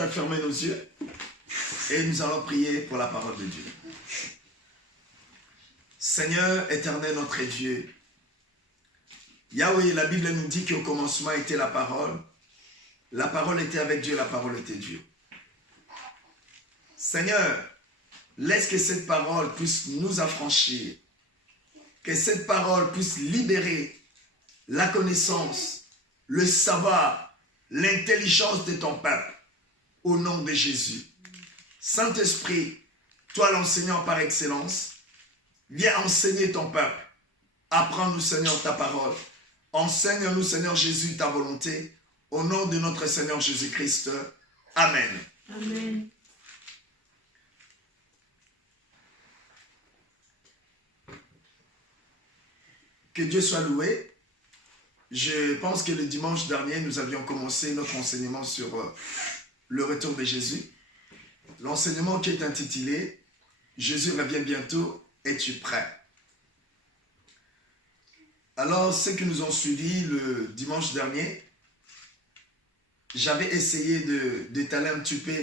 à fermer nos yeux et nous allons prier pour la parole de Dieu. Seigneur éternel, notre Dieu, Yahweh, la Bible nous dit qu'au commencement était la parole était avec Dieu, la parole était Dieu. Seigneur, laisse que cette parole puisse nous affranchir, que cette parole puisse libérer la connaissance, le savoir, l'intelligence de ton peuple, au nom de Jésus. Saint-Esprit, toi l'enseignant par excellence, viens enseigner ton peuple. Apprends-nous, Seigneur, ta parole. Enseigne-nous, Seigneur Jésus, ta volonté. Au nom de notre Seigneur Jésus-Christ. Amen. Amen. Que Dieu soit loué. Je pense que le dimanche dernier, nous avions commencé notre enseignement sur le retour de Jésus. L'enseignement qui est intitulé « Jésus revient bientôt, es-tu prêt ?» Alors, ceux qui nous ont suivis le dimanche dernier, j'avais essayé d'étaler un petit peu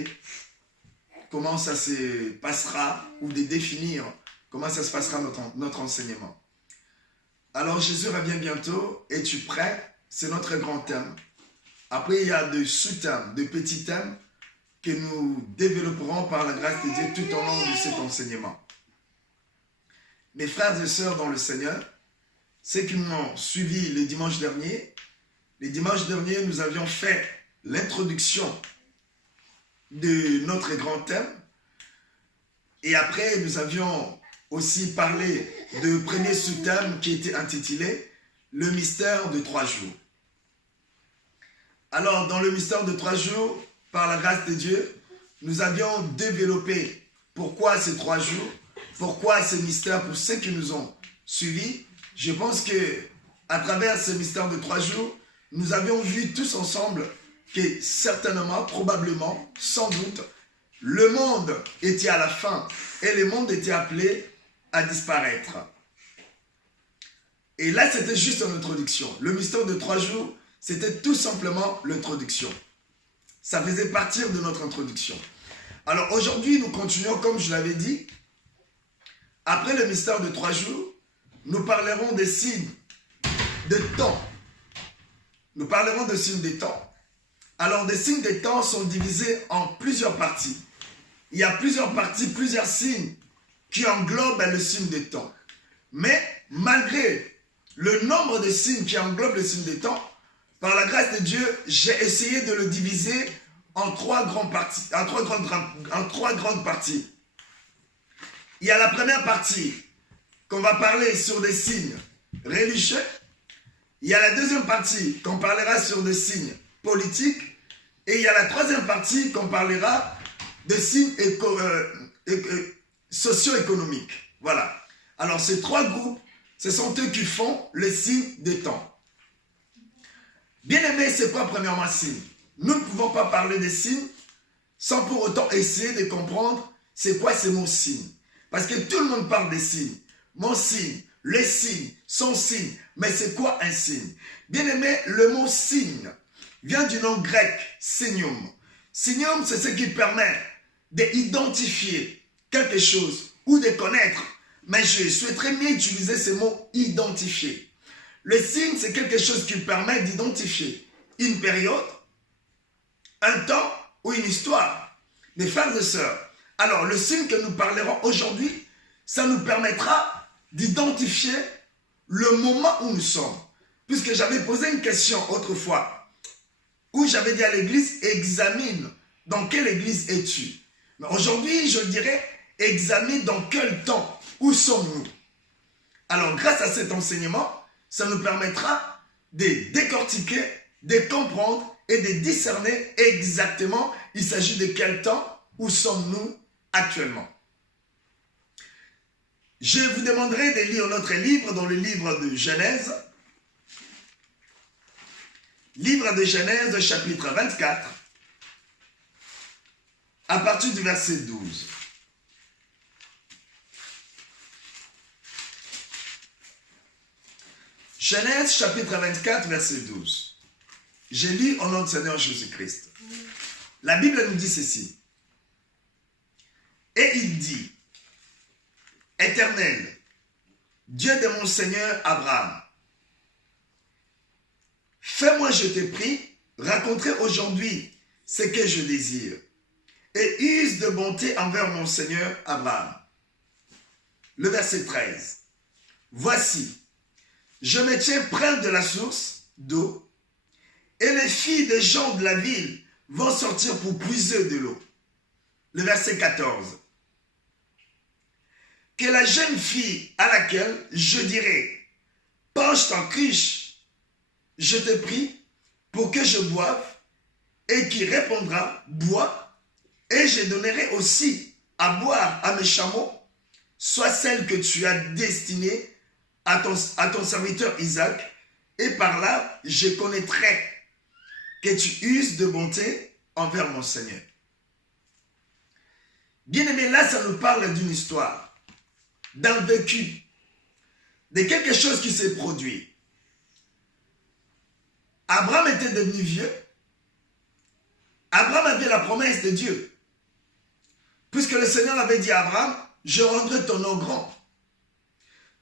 comment ça se passera ou de définir comment ça se passera notre enseignement. Alors, Jésus revient bientôt, es-tu prêt? C'est notre grand thème. Après, il y a des sous-thèmes, des petits thèmes que nous développerons par la grâce de Dieu tout au long de cet enseignement. Mes frères et sœurs dans le Seigneur, ceux qui m'ont suivi le dimanche dernier, nous avions fait l'introduction de notre grand thème. Et après, nous avions aussi parlé du premier sous-thème qui était intitulé « Le mystère de 3 jours ». Alors, dans le mystère de 3 jours, par la grâce de Dieu, nous avions développé pourquoi ces 3 jours, pourquoi ces mystères pour ceux qui nous ont suivis. Je pense qu'à travers ce mystère de 3 jours, nous avions vu tous ensemble que certainement, probablement, sans doute, le monde était à la fin et le monde était appelé à disparaître. Et là, c'était juste une introduction. Le mystère de 3 jours, c'était tout simplement l'introduction. Ça faisait partir de notre introduction. Alors aujourd'hui, nous continuons, comme je l'avais dit. Après le mystère de 3 jours, nous parlerons des signes de temps. Nous parlerons des signes des temps. Alors, des signes des temps sont divisés en plusieurs parties. Il y a plusieurs parties, plusieurs signes qui englobent le signe des temps. Mais malgré le nombre de signes qui englobent le signe des temps, par la grâce de Dieu, j'ai essayé de le diviser en 3 grandes parties. En trois grandes parties. Il y a la première partie qu'on va parler sur des signes religieux. Il y a la deuxième partie qu'on parlera sur des signes politiques. Et il y a la troisième partie qu'on parlera de signes socio-économiques. Voilà. Alors ces 3 groupes, ce sont eux qui font les signes des temps. Bien aimé, c'est quoi premièrement signe? Nous ne pouvons pas parler des signes sans pour autant essayer de comprendre c'est quoi ces mots signes. Parce que tout le monde parle des signes. Mon signe, les signes, son signe. Mais c'est quoi un signe? Bien aimé, le mot signe vient du nom grec, signium. Signium, c'est ce qui permet d'identifier quelque chose ou de connaître. Mais je souhaiterais mieux utiliser ce mot identifier. Le signe, c'est quelque chose qui permet d'identifier une période, un temps ou une histoire. Mes frères et sœurs, alors le signe que nous parlerons aujourd'hui, ça nous permettra d'identifier le moment où nous sommes. Puisque j'avais posé une question autrefois, où j'avais dit à l'église, examine dans quelle église es-tu? Mais aujourd'hui, je dirais, examine dans quel temps, où sommes-nous? Alors grâce à cet enseignement, ça nous permettra de décortiquer, de comprendre et de discerner exactement il s'agit de quel temps, où sommes-nous actuellement. Je vous demanderai de lire notre livre dans le livre de Genèse. Livre de Genèse, chapitre 24, à partir du verset 12. Genèse chapitre 24, verset 12. Je lis au nom du Seigneur Jésus-Christ. La Bible nous dit ceci. Et il dit, Éternel, Dieu de mon Seigneur Abraham, fais-moi, je te prie, raconter aujourd'hui ce que je désire, et use de bonté envers mon Seigneur Abraham. Le verset 13. Voici, je me tiens près de la source d'eau, et les filles des gens de la ville vont sortir pour puiser de l'eau. Le verset 14. Que la jeune fille à laquelle je dirai, penche ton cruche, je te prie, pour que je boive, et qui répondra, bois, et je donnerai aussi à boire à mes chameaux, soit celle que tu as destinée à ton serviteur Isaac, et par là, je connaîtrai que tu uses de bonté envers mon Seigneur. Bien-aimé, là, ça nous parle d'une histoire, d'un vécu, de quelque chose qui s'est produit. Abraham était devenu vieux. Abraham avait la promesse de Dieu. Puisque le Seigneur avait dit à Abraham, je rendrai ton nom grand.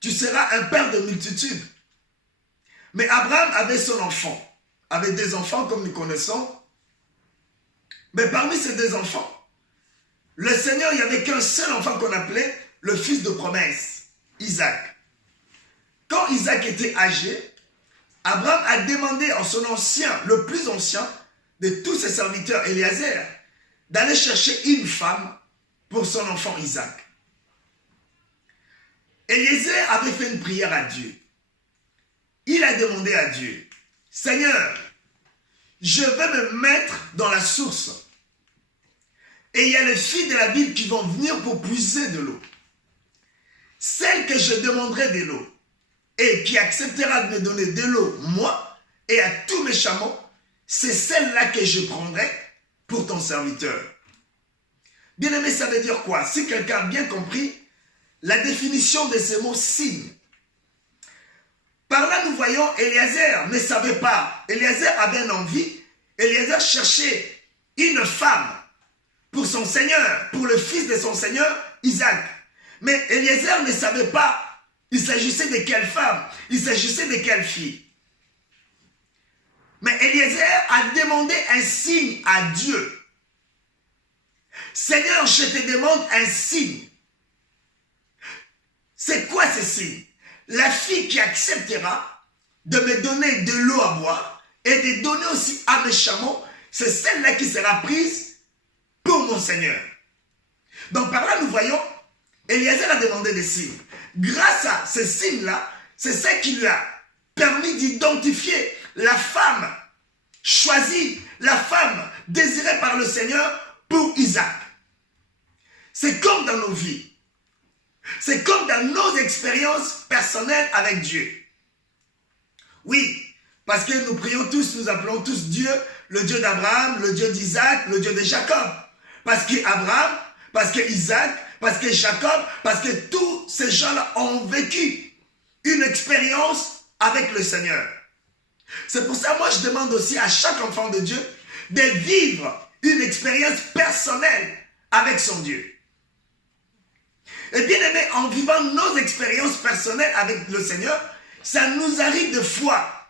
Tu seras un père de multitudes. Mais Abraham avait son enfant, avait des enfants comme nous connaissons. Mais parmi ces deux enfants, le Seigneur, il n'y avait qu'un seul enfant qu'on appelait le fils de promesse, Isaac. Quand Isaac était âgé, Abraham a demandé à son ancien, le plus ancien de tous ses serviteurs, Eliezer, d'aller chercher une femme pour son enfant Isaac. Eliezer avait fait une prière à Dieu. Il a demandé à Dieu, Seigneur, je vais me mettre dans la source. Et il y a les filles de la ville qui vont venir pour puiser de l'eau. Celle que je demanderai de l'eau et qui acceptera de me donner de l'eau, moi et à tous mes chameaux, c'est celle-là que je prendrai pour ton serviteur. Bien-aimé, ça veut dire quoi? Si quelqu'un a bien compris la définition de ces mots signe. Par là, nous voyons Eliezer ne savait pas. Eliezer avait une envie. Eliezer cherchait une femme pour son Seigneur, pour le fils de son Seigneur, Isaac. Mais Eliezer ne savait pas il s'agissait de quelle femme, il s'agissait de quelle fille. Mais Eliezer a demandé un signe à Dieu. Seigneur, je te demande un signe. C'est quoi ce signe? La fille qui acceptera de me donner de l'eau à boire et de donner aussi à mes chameaux, c'est celle-là qui sera prise pour mon Seigneur. Donc par là, nous voyons, Eliezer a demandé des signes. Grâce à ces signes-là, c'est ça qui lui a permis d'identifier la femme choisie, la femme désirée par le Seigneur pour Isaac. C'est comme dans nos vies. C'est comme dans nos expériences personnelles avec Dieu. Oui, parce que nous prions tous, nous appelons tous Dieu, le Dieu d'Abraham, le Dieu d'Isaac, le Dieu de Jacob. Parce qu'Abraham, parce qu'Isaac, parce que Jacob, parce que tous ces gens-là ont vécu une expérience avec le Seigneur. C'est pour ça, moi, je demande aussi à chaque enfant de Dieu de vivre une expérience personnelle avec son Dieu. Et bien aimé, en vivant nos expériences personnelles avec le Seigneur, ça nous arrive de fois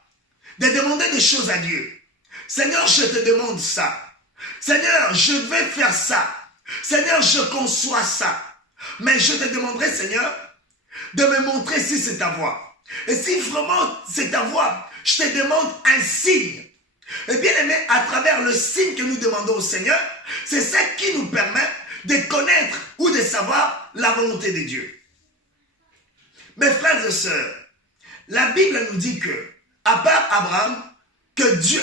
de demander des choses à Dieu. Seigneur, je te demande ça. Seigneur, je vais faire ça. Seigneur, je conçois ça. Mais je te demanderai, Seigneur, de me montrer si c'est ta voix. Et si vraiment c'est ta voix, je te demande un signe. Et bien aimé, à travers le signe que nous demandons au Seigneur, c'est ça qui nous permet de connaître ou de savoir la volonté de Dieu. Mes frères et sœurs, la Bible nous dit que, à part Abraham,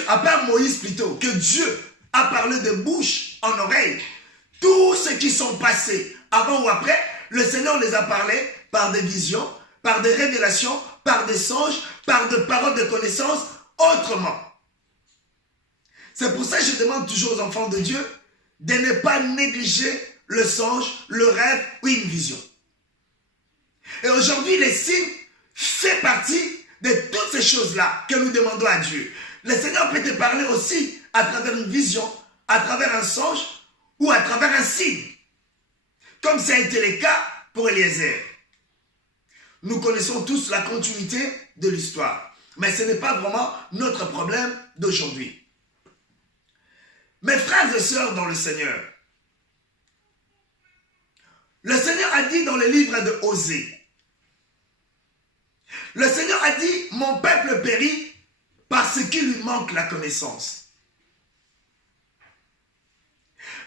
à part Moïse plutôt, que Dieu a parlé de bouche en oreille, tous ceux qui sont passés avant ou après, le Seigneur les a parlé par des visions, par des révélations, par des songes, par des paroles de connaissance, autrement. C'est pour ça que je demande toujours aux enfants de Dieu de ne pas négliger le songe, le rêve ou une vision. Et aujourd'hui, les signes font partie de toutes ces choses-là que nous demandons à Dieu. Le Seigneur peut te parler aussi à travers une vision, à travers un songe ou à travers un signe, comme ça a été le cas pour Eliezer. Nous connaissons tous la continuité de l'histoire, mais ce n'est pas vraiment notre problème d'aujourd'hui. Mes frères et sœurs dans le Seigneur, le Seigneur a dit dans le livre de Osée, le Seigneur a dit, mon peuple périt parce qu'il lui manque la connaissance.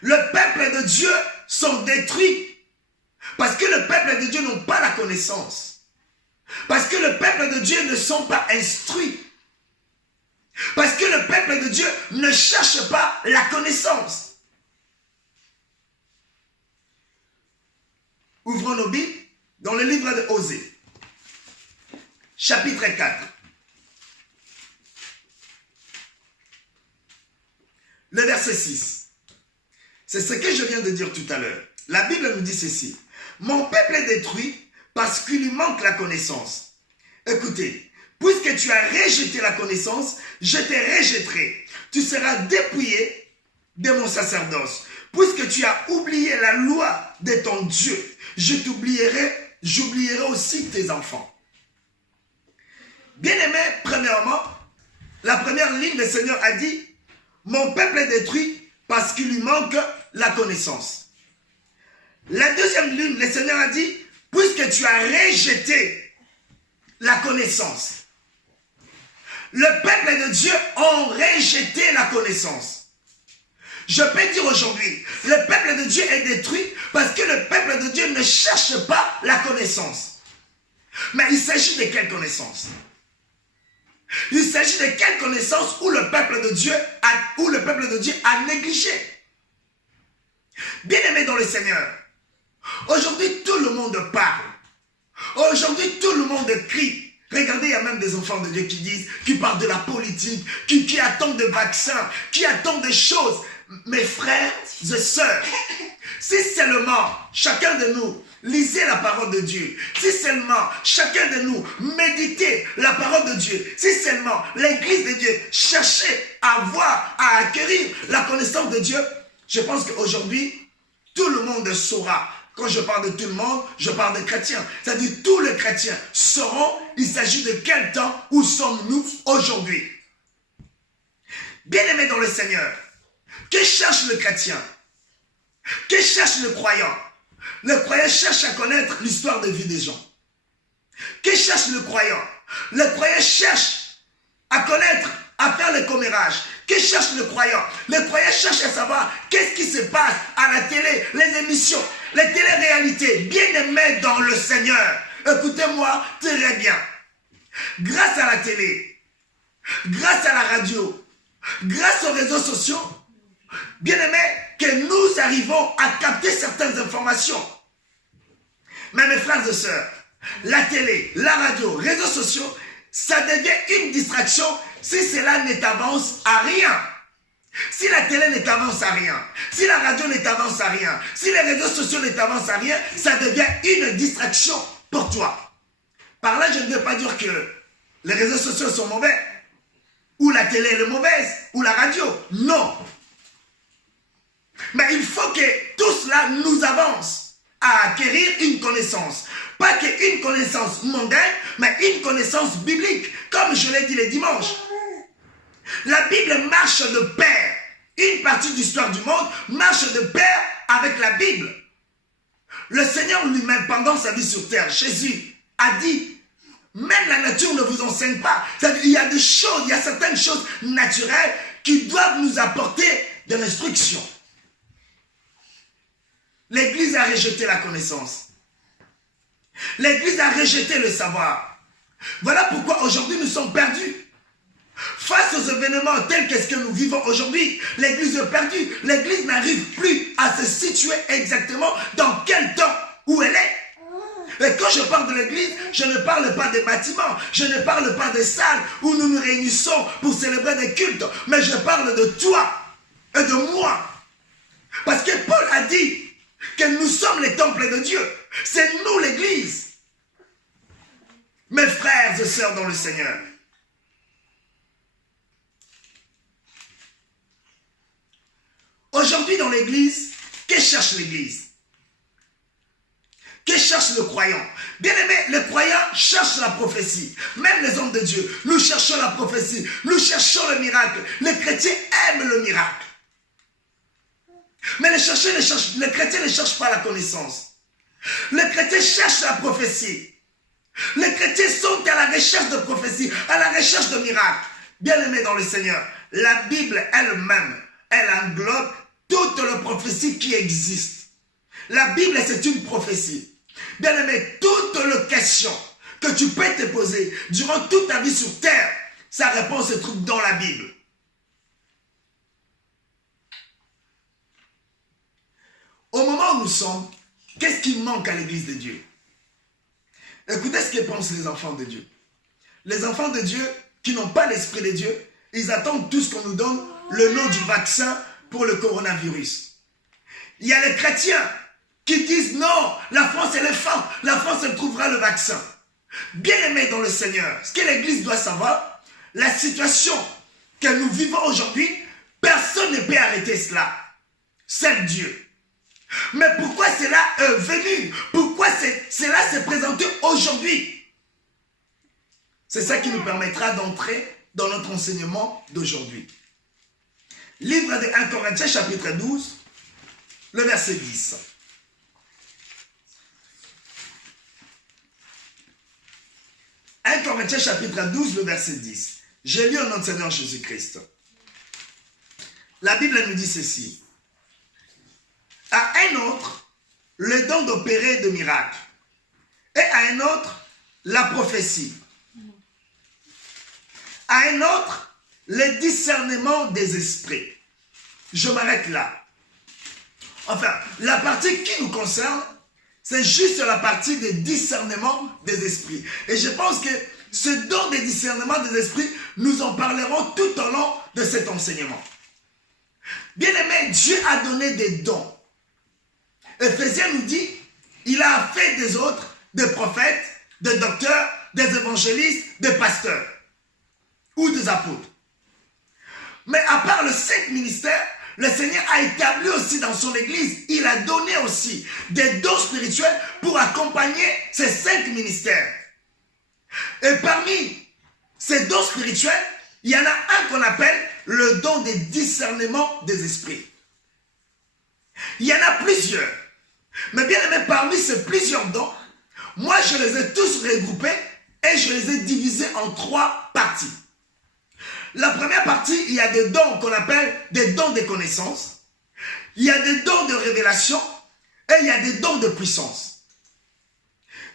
Le peuple de Dieu sont détruits parce que le peuple de Dieu n'ont pas la connaissance. Parce que le peuple de Dieu ne sont pas instruits. Parce que le peuple de Dieu ne cherche pas la connaissance. Ouvrons nos Bibles dans le livre de Osée, chapitre 4. Le verset 6. C'est ce que je viens de dire tout à l'heure. La Bible nous dit ceci. Mon peuple est détruit parce qu'il lui manque la connaissance. Écoutez, puisque tu as rejeté la connaissance, je te rejetterai. Tu seras dépouillé de mon sacerdoce. Puisque tu as oublié la loi de ton Dieu, j'oublierai aussi tes enfants. Bien-aimé, premièrement, la première ligne, le Seigneur a dit, mon peuple est détruit parce qu'il lui manque la connaissance. La deuxième ligne, le Seigneur a dit, puisque tu as rejeté la connaissance. Le peuple de Dieu a rejeté la connaissance. Je peux dire aujourd'hui, le peuple de Dieu est détruit parce que le peuple de Dieu ne cherche pas la connaissance. Mais il s'agit de quelle connaissance? Il s'agit de quelle connaissance où le peuple de Dieu a négligé. Bien-aimé dans le Seigneur, aujourd'hui tout le monde parle. Aujourd'hui tout le monde crie. Regardez, il y a même des enfants de Dieu qui parlent de la politique, qui attendent des vaccins, qui attendent des choses. Mes frères et sœurs, si seulement chacun de nous lisait la parole de Dieu, si seulement chacun de nous méditait la parole de Dieu, si seulement l'église de Dieu cherchait à voir, à acquérir la connaissance de Dieu, je pense qu'aujourd'hui, tout le monde saura. Quand je parle de tout le monde, je parle des chrétiens. C'est-à-dire tous les chrétiens sauront, il s'agit de quel temps, où sommes-nous aujourd'hui. Bien-aimés dans le Seigneur, que cherche le chrétien? Que cherche le croyant? Le croyant cherche à connaître l'histoire de vie des gens. Que cherche le croyant? Le croyant cherche à connaître, à faire le commérage. Que cherche le croyant? Le croyant cherche à savoir qu'est-ce qui se passe à la télé, les émissions, les téléréalités. Bien-aimés dans le Seigneur, écoutez-moi très bien. Grâce à la télé, grâce à la radio, grâce aux réseaux sociaux, bien-aimés, que nous arrivons à capter certaines informations. Mais mes frères et sœurs, la télé, la radio, réseaux sociaux, ça devient une distraction si cela ne t'avance à rien. Si la télé ne t'avance à rien, si la radio ne t'avance à rien, si les réseaux sociaux ne t'avancent à rien, ça devient une distraction pour toi. Par là, je ne veux pas dire que les réseaux sociaux sont mauvais, ou la télé est mauvaise, ou la radio. Non. Mais il faut que tout cela nous avance à acquérir une connaissance. Pas qu'une connaissance mondaine, mais une connaissance biblique, comme je l'ai dit le dimanche. La Bible marche de pair. Une partie de l'histoire du monde marche de pair avec la Bible. Le Seigneur lui-même, pendant sa vie sur terre, Jésus a dit, même la nature ne vous enseigne pas. C'est-à-dire, il y a des choses, il y a certaines choses naturelles qui doivent nous apporter de l'instruction. L'Église a rejeté la connaissance. L'Église a rejeté le savoir. Voilà pourquoi aujourd'hui nous sommes perdus. Face aux événements tels que ce que nous vivons aujourd'hui, l'Église est perdue. L'Église n'arrive plus à se situer exactement dans quel temps où elle est. Et quand je parle de l'Église, je ne parle pas des bâtiments, je ne parle pas des salles où nous nous réunissons pour célébrer des cultes, mais je parle de toi et de moi. Parce que Paul a dit que nous sommes les temples de Dieu. C'est nous l'Église. Mes frères et sœurs dans le Seigneur. Aujourd'hui dans l'église, que cherche l'église? Que cherche le croyant? Bien aimé, les croyants cherchent la prophétie. Même les hommes de Dieu, nous cherchons la prophétie. Nous cherchons le miracle. Les chrétiens aiment le miracle. Mais les chrétiens ne cherchent pas la connaissance. Les chrétiens cherchent la prophétie. Les chrétiens sont à la recherche de prophétie, à la recherche de miracles. Bien aimé dans le Seigneur, la Bible elle-même, elle englobe toutes les prophéties qui existent. La Bible, c'est une prophétie. Bien aimé, toutes les questions que tu peux te poser durant toute ta vie sur terre, sa réponse se trouve dans la Bible. Au moment où nous sommes, qu'est-ce qui manque à l'église de Dieu? Écoutez ce que pensent les enfants de Dieu. Les enfants de Dieu qui n'ont pas l'esprit de Dieu, ils attendent tous qu'on nous donne le nom du vaccin pour le coronavirus. Il y a les chrétiens qui disent non, la France elle est forte, la France elle trouvera le vaccin. Bien aimé dans le Seigneur, ce que l'église doit savoir, la situation que nous vivons aujourd'hui, personne ne peut arrêter cela. C'est Dieu. Mais pourquoi cela est venu? Pourquoi cela s'est présenté aujourd'hui? C'est ça qui nous permettra d'entrer dans notre enseignement d'aujourd'hui. Livre de 1 Corinthiens chapitre 12, le verset 10. 1 Corinthiens chapitre 12, le verset 10. J'ai lu au nom de Seigneur Jésus-Christ. La Bible nous dit ceci. À un autre, le don d'opérer de miracles. Et à un autre, la prophétie. À un autre, le discernement des esprits. Je m'arrête là. Enfin, la partie qui nous concerne, c'est juste la partie des discernements des esprits. Et je pense que ce don des discernements des esprits, nous en parlerons tout au long de cet enseignement. Bien aimé, Dieu a donné des dons. Éphésiens nous dit, il a fait des autres des prophètes, des docteurs, des évangélistes, des pasteurs ou des apôtres. Mais à part le 5 ministères, le Seigneur a établi aussi dans son église, il a donné aussi des dons spirituels pour accompagner ces 5 ministères. Et parmi ces dons spirituels, il y en a un qu'on appelle le don des discernements des esprits. Il y en a plusieurs. Mais bien aimé, parmi ces plusieurs dons, moi je les ai tous regroupés et je les ai divisés en 3 parties. La première partie, il y a des dons qu'on appelle des dons de connaissance. Il y a des dons de révélation et il y a des dons de puissance.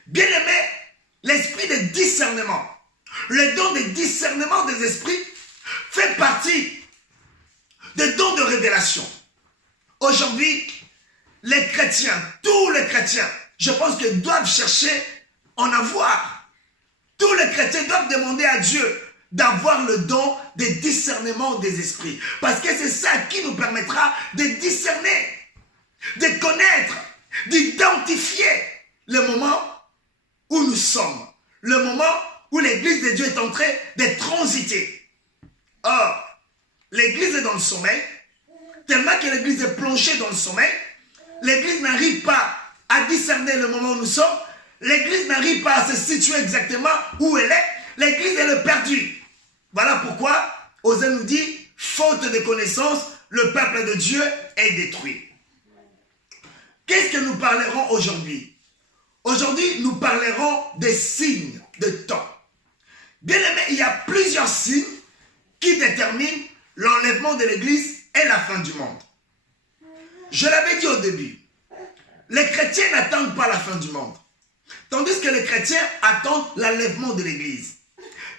Bien aimé, l'esprit de discernement, le don de discernement des esprits fait partie des dons de révélation. Aujourd'hui, les chrétiens, tous les chrétiens, je pense qu'ils doivent chercher en avoir. Tous les chrétiens doivent demander à Dieu d'avoir le don de discernement des esprits. Parce que c'est ça qui nous permettra de discerner, de connaître, d'identifier le moment où nous sommes. Le moment où l'église de Dieu est en train de transiter. Or, l'église est dans le sommeil, tellement que l'église est plongée dans le sommeil, l'église n'arrive pas à discerner le moment où nous sommes, l'église n'arrive pas à se situer exactement où elle est, l'église elle est perdue. Voilà pourquoi Osée nous dit, faute de connaissance, le peuple de Dieu est détruit. Qu'est-ce que nous parlerons aujourd'hui? Aujourd'hui, nous parlerons des signes de temps. Bien aimé, il y a plusieurs signes qui déterminent l'enlèvement de l'église et la fin du monde. Je l'avais dit au début, les chrétiens n'attendent pas la fin du monde, tandis que les chrétiens attendent l'enlèvement de l'église.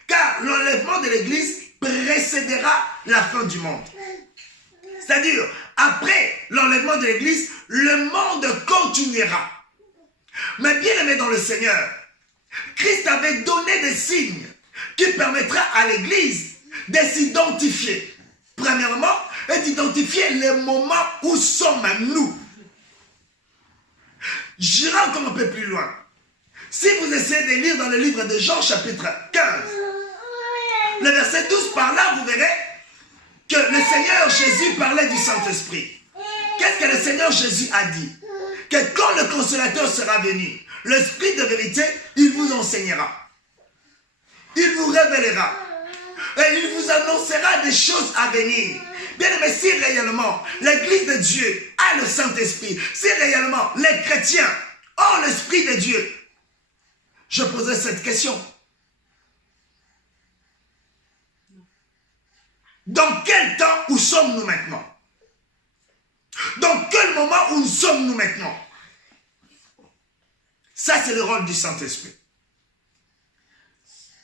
Car l'enlèvement de l'église précédera la fin du monde. C'est-à-dire, après l'enlèvement de l'église, le monde continuera. Mais bien aimé dans le Seigneur, Christ avait donné des signes qui permettra à l'église de s'identifier. Premièrement, et d'identifier les moments où sommes nous. J'irai encore un peu plus loin. Si vous essayez de lire dans le livre de Jean chapitre 15, le verset 12 par là, vous verrez que le Seigneur Jésus parlait du Saint-Esprit. qu'est-ce que le Seigneur Jésus a dit? Que quand le consolateur sera venu, l'Esprit de vérité, il vous enseignera. Il vous révélera. Et il vous annoncera des choses à venir. Bien aimé, si réellement l'Église de Dieu a le Saint-Esprit, si réellement les chrétiens ont l'Esprit de Dieu, je poserai cette question. Dans quel temps où sommes-nous maintenant? Dans quel moment où sommes-nous maintenant? Ça, c'est le rôle du Saint-Esprit.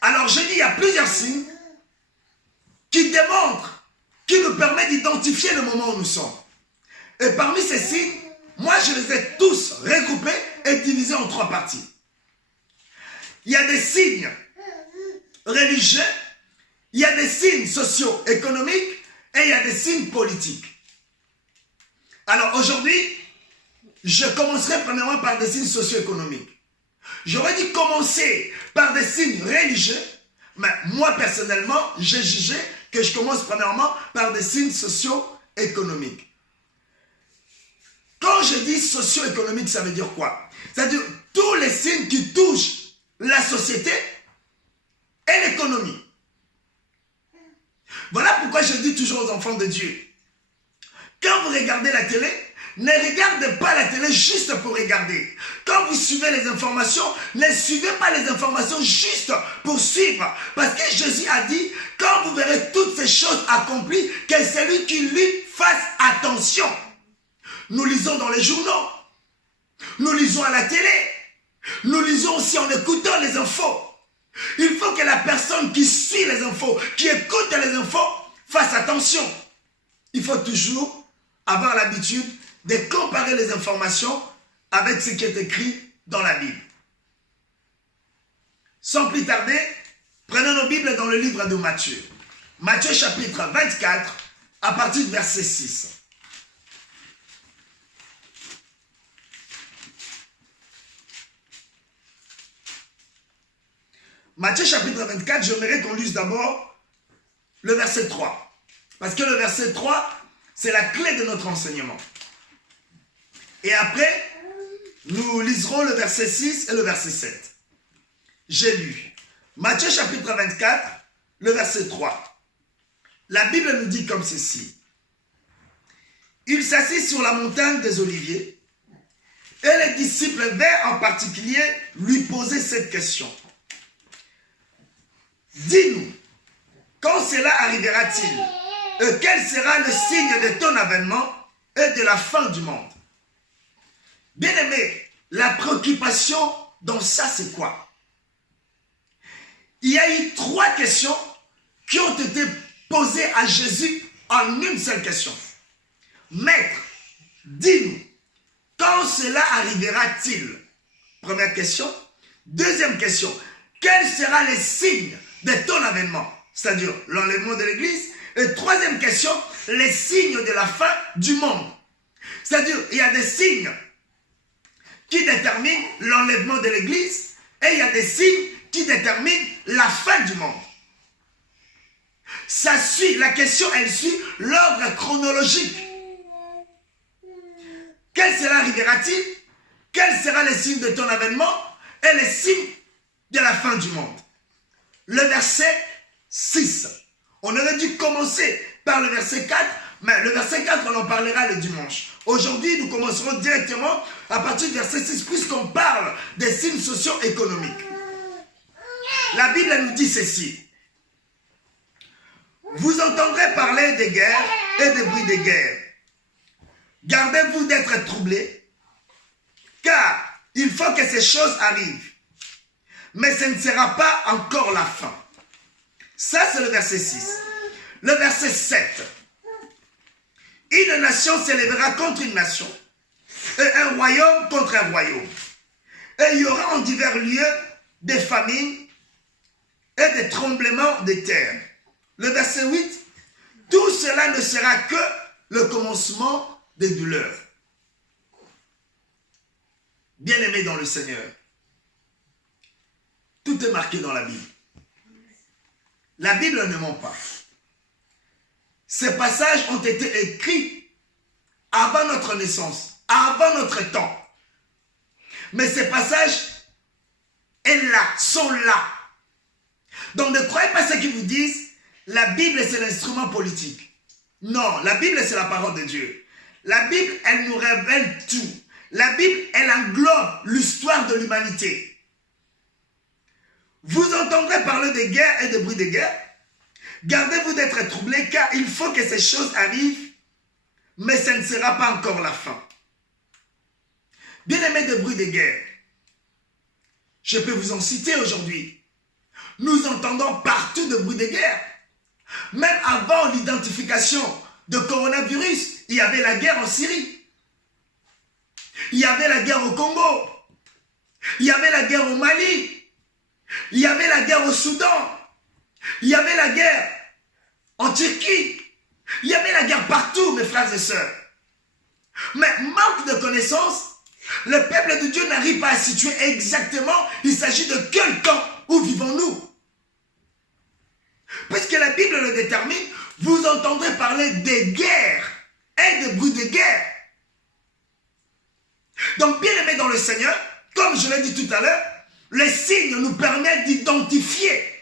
Alors, je dis, il y a plusieurs signes qui démontrent, qui nous permettent d'identifier le moment où nous sommes. Et parmi ces signes, moi, je les ai tous regroupés et divisés en 3 parties. Il y a des signes religieux, il y a des signes socio-économiques et il y a des signes politiques. Alors aujourd'hui, je commencerai premièrement par des signes socio-économiques. J'aurais dû commencer par des signes religieux, mais moi personnellement, j'ai jugé que je commence premièrement par des signes socio-économiques. Quand je dis socio-économique, ça veut dire quoi? C'est-à-dire tous les signes qui touchent la société et l'économie. Voilà pourquoi je dis toujours aux enfants de Dieu, quand vous regardez la télé, ne regardez pas la télé juste pour regarder. Quand vous suivez les informations, ne suivez pas les informations juste pour suivre. Parce que Jésus a dit, quand vous verrez toutes ces choses accomplies, que celui qui lit fasse attention. Nous lisons dans les journaux, nous lisons à la télé, nous lisons aussi en écoutant les infos. Il faut que la personne qui suit les infos, qui écoute les infos, fasse attention. Il faut toujours avoir l'habitude de comparer les informations avec ce qui est écrit dans la Bible. Sans plus tarder, prenons nos Bibles dans le livre de Matthieu. Matthieu chapitre 24, à partir du verset 6. Matthieu chapitre 24, j'aimerais qu'on lise d'abord le verset 3. Parce que le verset 3, c'est la clé de notre enseignement. Et après, nous liserons le verset 6 et le verset 7. J'ai lu Matthieu chapitre 24, le verset 3. La Bible nous dit comme ceci. Il s'assit sur la montagne des Oliviers et les disciples vinrent en particulier lui poser cette question. Dis-nous, quand cela arrivera-t-il? Et quel sera le signe de ton avènement et de la fin du monde? Bien-aimé, la préoccupation dans ça, c'est quoi? Il y a eu 3 questions qui ont été posées à Jésus en une seule question. Maître, dis-nous, quand cela arrivera-t-il? Première question. Deuxième question, quel sera le signe de ton avènement? C'est-à-dire l'enlèvement de l'Église. Et troisième question, les signes de la fin du monde. C'est-à-dire, il y a des signes qui déterminent l'enlèvement de l'Église et il y a des signes qui déterminent la fin du monde. Ça suit, la question, elle suit l'ordre chronologique. Quel sera arrivera-t-il? Quel sera le signe de ton avènement et les signes de la fin du monde? Le verset 6. On aurait dû commencer par le verset 4, mais le verset 4, on en parlera le dimanche. Aujourd'hui, nous commencerons directement à partir du verset 6, puisqu'on parle des signes socio-économiques. La Bible nous dit ceci. Vous entendrez parler des guerres et des bruits des guerres. Gardez-vous d'être troublés, car il faut que ces choses arrivent. Mais ce ne sera pas encore la fin. Ça, c'est le verset 6. Le verset 7. Une nation s'élèvera contre une nation, et un royaume contre un royaume. Et il y aura en divers lieux des famines et des tremblements de terre. Le verset 8. Tout cela ne sera que le commencement des douleurs. Bien-aimés dans le Seigneur, tout est marqué dans la Bible. La Bible ne ment pas. Ces passages ont été écrits avant notre naissance, avant notre temps. Mais ces passages sont là. Donc ne croyez pas ceux qui vous disent la Bible c'est l'instrument politique. Non, la Bible c'est la parole de Dieu. La Bible, elle nous révèle tout. La Bible, elle englobe l'histoire de l'humanité. Vous entendrez parler de guerre et de bruit de guerre. Gardez-vous d'être troublés car il faut que ces choses arrivent, mais ce ne sera pas encore la fin. Bien-aimés de bruit de guerre, je peux vous en citer aujourd'hui. Nous entendons partout de bruit de guerre. Même avant l'identification de coronavirus, il y avait la guerre en Syrie. Il y avait la guerre au Congo. Il y avait la guerre au Mali. Il y avait la guerre au Soudan. Il y avait la guerre en Turquie. Il y avait la guerre partout, mes frères et sœurs. Mais manque de connaissances, le peuple de Dieu n'arrive pas à situer exactement, il s'agit de quel temps où vivons-nous. Puisque la Bible le détermine, vous entendrez parler des guerres et des bruits de guerre. Donc, bien aimés dans le Seigneur, comme je l'ai dit tout à l'heure, les signes nous permettent d'identifier.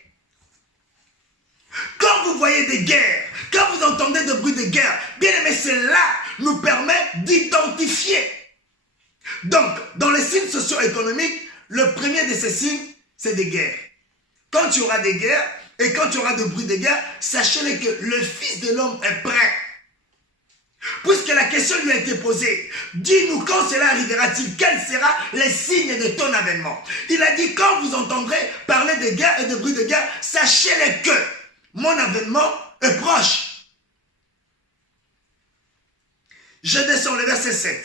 Quand vous voyez des guerres, quand vous entendez des bruits de guerre, bien aimés, cela nous permet d'identifier. Donc, dans les signes socio-économiques, le premier de ces signes, c'est des guerres. Quand il y aura des guerres et quand il y aura des bruits de guerre, sachez que le Fils de l'homme est prêt. Puisque la question lui a été posée, dis-nous quand cela arrivera-t-il, quels seront les signes de ton avènement? Il a dit, quand vous entendrez parler de guerre et de bruit de guerre, sachez-le que mon avènement est proche. Je descends le verset 7.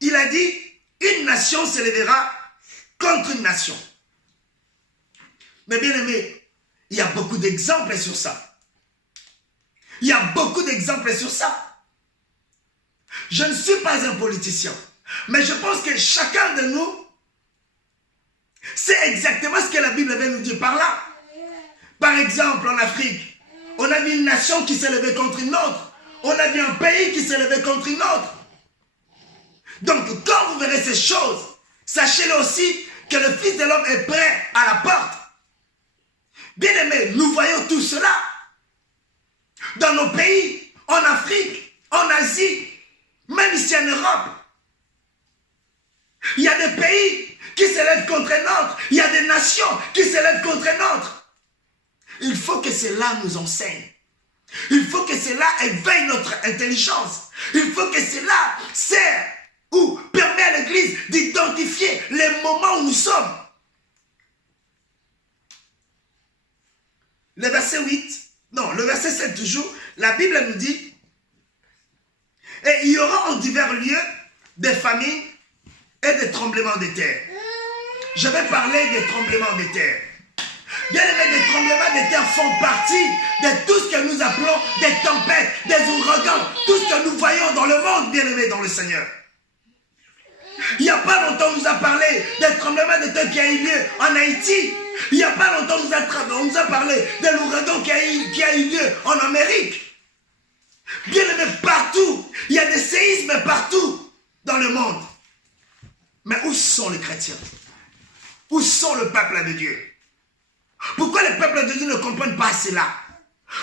Il a dit, une nation se lèvera contre une nation. Mais bien aimé, il y a beaucoup d'exemples sur ça. Il y a beaucoup d'exemples sur ça. Je ne suis pas un politicien, mais je pense que chacun de nous sait exactement ce que la Bible veut nous dire par là. Par exemple, en Afrique, on a vu une nation qui s'est levée contre une autre. On a vu un pays qui s'est levé contre une autre. Donc, quand vous verrez ces choses, sachez-le aussi que le Fils de l'homme est prêt à la porte. Bien aimés, nous voyons tout cela dans nos pays, en Afrique, en Asie, même ici en Europe. Il y a des pays qui se lèvent contre un autre. Il y a des nations qui se lèvent contre un autre. Il faut que cela nous enseigne. Il faut que cela éveille notre intelligence. Il faut que cela sert ou permet à l'Église d'identifier les moments où nous sommes. Le verset 8, non, le verset 7 toujours, la Bible nous dit, et il y aura en divers lieux des famines et des tremblements de terre. Je vais parler des tremblements de terre. Bien aimé, des tremblements de terre font partie de tout ce que nous appelons des tempêtes, des ouragans, tout ce que nous voyons dans le monde, bien aimé dans le Seigneur. Il n'y a pas longtemps, on nous a parlé des tremblements de terre qui a eu lieu en Haïti. Il n'y a pas longtemps, on nous a parlé de l'ouragan qui a eu lieu en Amérique. Bien aimé, partout, il y a des séismes partout dans le monde. Mais où sont les chrétiens? Où sont le peuple de Dieu? Pourquoi le peuple de Dieu ne comprend pas cela?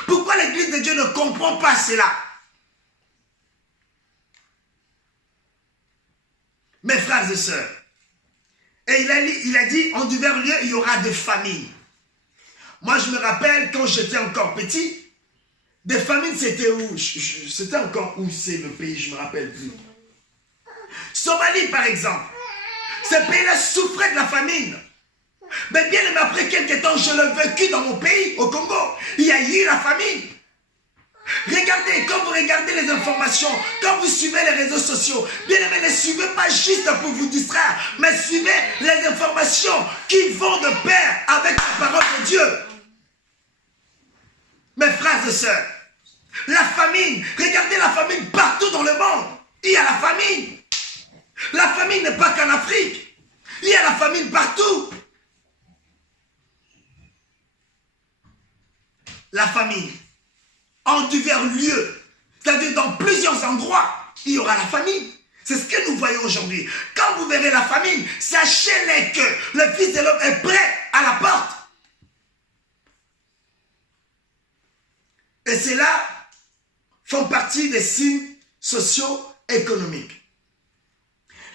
Pourquoi l'Église de Dieu ne comprend pas cela? Mes frères et sœurs, et il a dit, en divers lieux, il y aura des famines. Moi, je me rappelle, quand j'étais encore petit, des famines, c'était où? C'était encore où c'est le pays, je ne me rappelle plus. Somalie, par exemple. Ce pays-là souffrait de la famine. Mais bien, après quelques temps, je l'ai vécu dans mon pays, au Congo. Il y a eu la famine. Regardez, quand vous regardez les informations, quand vous suivez les réseaux sociaux, bien aimé, ne suivez pas juste pour vous distraire, mais suivez les informations qui vont de pair avec la parole de Dieu. Mes frères et sœurs, la famine, regardez la famine partout dans le monde. Il y a la famine. La famine n'est pas qu'en Afrique. Il y a la famine partout. La famine, en divers lieux, c'est-à-dire dans plusieurs endroits. il y aura la famine. C'est ce que nous voyons aujourd'hui. Quand vous verrez la famine, sachez-les que le Fils de l'homme est prêt à la porte. Et cela font partie des signes socio-économiques.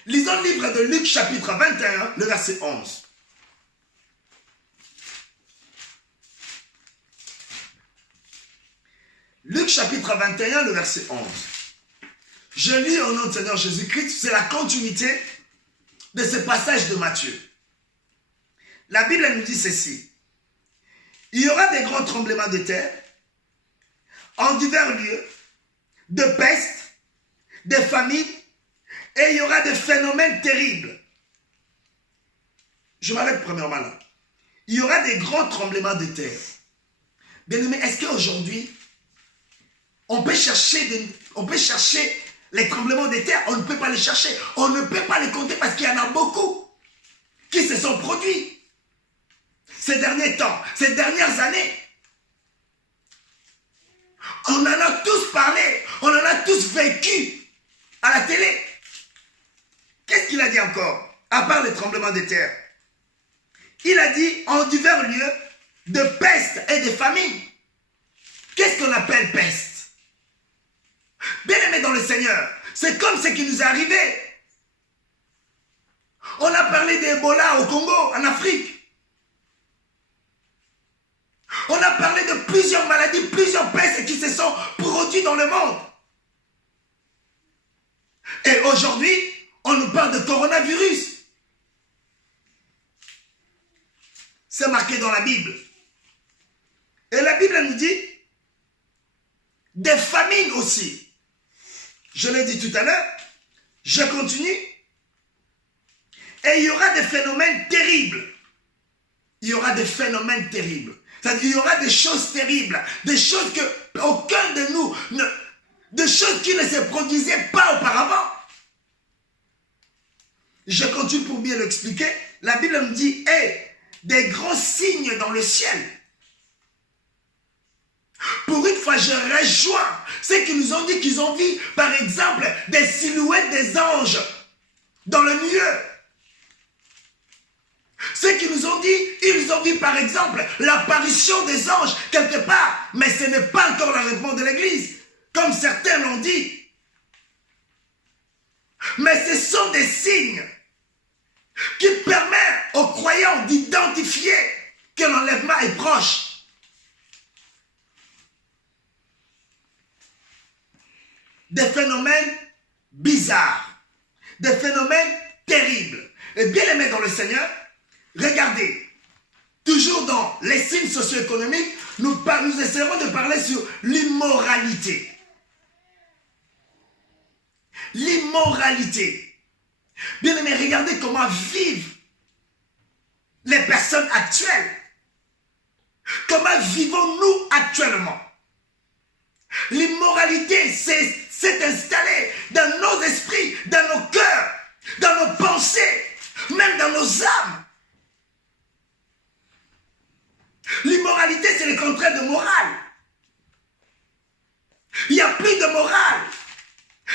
Lisons le livre de Luc chapitre 21, le verset 11. Luc chapitre 21, le verset 11. Je lis au nom du Seigneur Jésus-Christ, c'est la continuité de ce passage de Matthieu. La Bible nous dit ceci. Il y aura des grands tremblements de terre en divers lieux, de peste, de famine, et il y aura des phénomènes terribles. Je m'arrête premièrement là. Il y aura des grands tremblements de terre. Bien-aimés, est-ce qu'aujourd'hui, on peut chercher les tremblements de terre? On ne peut pas les chercher. On ne peut pas les compter parce qu'il y en a beaucoup qui se sont produits ces derniers temps, ces dernières années. On en a tous parlé, on en a tous vécu à la télé. Qu'est-ce qu'il a dit encore, à part les tremblements de terre? Il a dit en divers lieux de peste et de famine. Qu'est-ce qu'on appelle peste? Bien-aimés dans le Seigneur, c'est comme ce qui nous est arrivé. On a parlé d'Ebola au Congo, en Afrique. On a parlé de plusieurs maladies, plusieurs pestes qui se sont produites dans le monde. Et aujourd'hui, on nous parle de coronavirus. C'est marqué dans la Bible. Et la Bible nous dit des famines aussi. Je l'ai dit tout à l'heure, je continue. Et il y aura des phénomènes terribles. Il y aura des phénomènes terribles. C'est-à-dire, il y aura des choses terribles, des choses que aucun de nous, des choses qui ne se produisaient pas auparavant. Je continue pour bien l'expliquer. La Bible me dit, des grands signes dans le ciel. Pour une fois, je rejoins ceux qui nous ont dit qu'ils ont vu, par exemple, des silhouettes des anges dans le milieu. Ceux qui nous ont dit, ils ont vu par exemple l'apparition des anges quelque part, mais ce n'est pas encore l'enlèvement de l'Église, comme certains l'ont dit. Mais ce sont des signes qui permettent aux croyants d'identifier que l'enlèvement est proche. Des phénomènes bizarres, des phénomènes terribles. Et bien aimés dans le Seigneur, regardez, toujours dans les signes socio-économiques, nous essaierons de parler sur l'immoralité. L'immoralité. Bien aimés, regardez comment vivent les personnes actuelles. Comment vivons-nous actuellement? L'immoralité s'est installée dans nos esprits, dans nos cœurs, dans nos pensées, même dans nos âmes. L'immoralité, c'est le contraire de morale. Il n'y a plus de morale.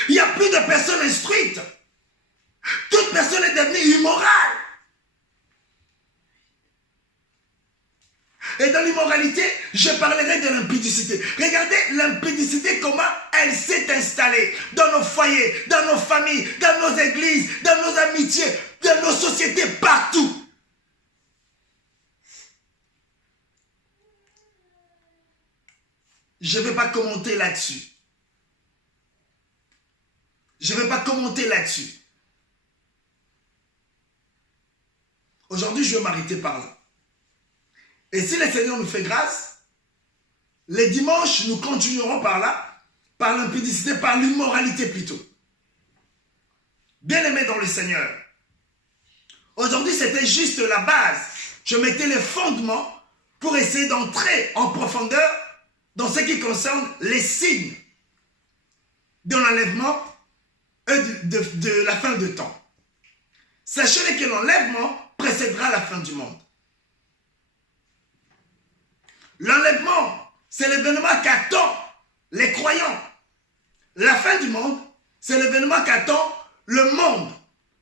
Il n'y a plus de personnes instruites. Toute personne est devenue immorale. Et dans l'immoralité, je parlerai de l'impudicité. Regardez l'impudicité, comment elle s'est installée dans nos foyers, dans nos familles, dans nos églises, dans nos amitiés, dans nos sociétés, partout. Je ne vais pas commenter là-dessus. Je ne vais pas commenter là-dessus. Aujourd'hui, je vais m'arrêter par là. Et si le Seigneur nous fait grâce, les dimanches, nous continuerons par là, par l'impudicité, par l'immoralité plutôt. Bien-aimés dans le Seigneur, aujourd'hui, c'était juste la base. Je mettais les fondements pour essayer d'entrer en profondeur dans ce qui concerne les signes de l'enlèvement et de la fin de temps. Sachez que l'enlèvement précédera la fin du monde. L'enlèvement, c'est l'événement qu'attend les croyants. La fin du monde, C'est l'événement qu'attend le monde.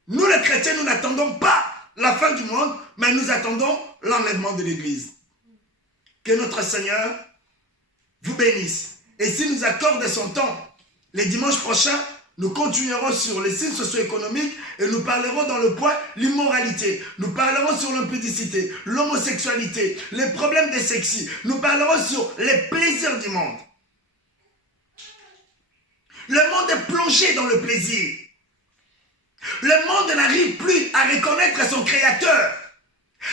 Nous les chrétiens, nous n'attendons pas la fin du monde, mais nous attendons l'enlèvement de l'Église. Que notre Seigneur vous bénisse. Et s'il nous accorde son temps, les dimanches prochains, nous continuerons sur les signes socio-économiques et nous parlerons dans le point l'immoralité. Nous parlerons sur l'impudicité, l'homosexualité, les problèmes des sexy. Nous parlerons sur les plaisirs du monde. Le monde est plongé dans le plaisir. Le monde n'arrive plus à reconnaître son créateur.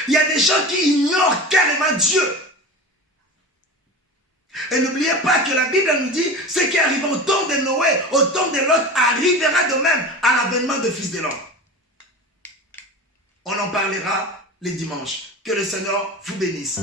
Il y a des gens qui ignorent carrément Dieu. Et n'oubliez pas que la Bible nous dit, ce qui arrive au temps de Noé, au temps de Lot, arrivera de même à l'avènement de Fils de l'homme. On en parlera les dimanches. Que le Seigneur vous bénisse.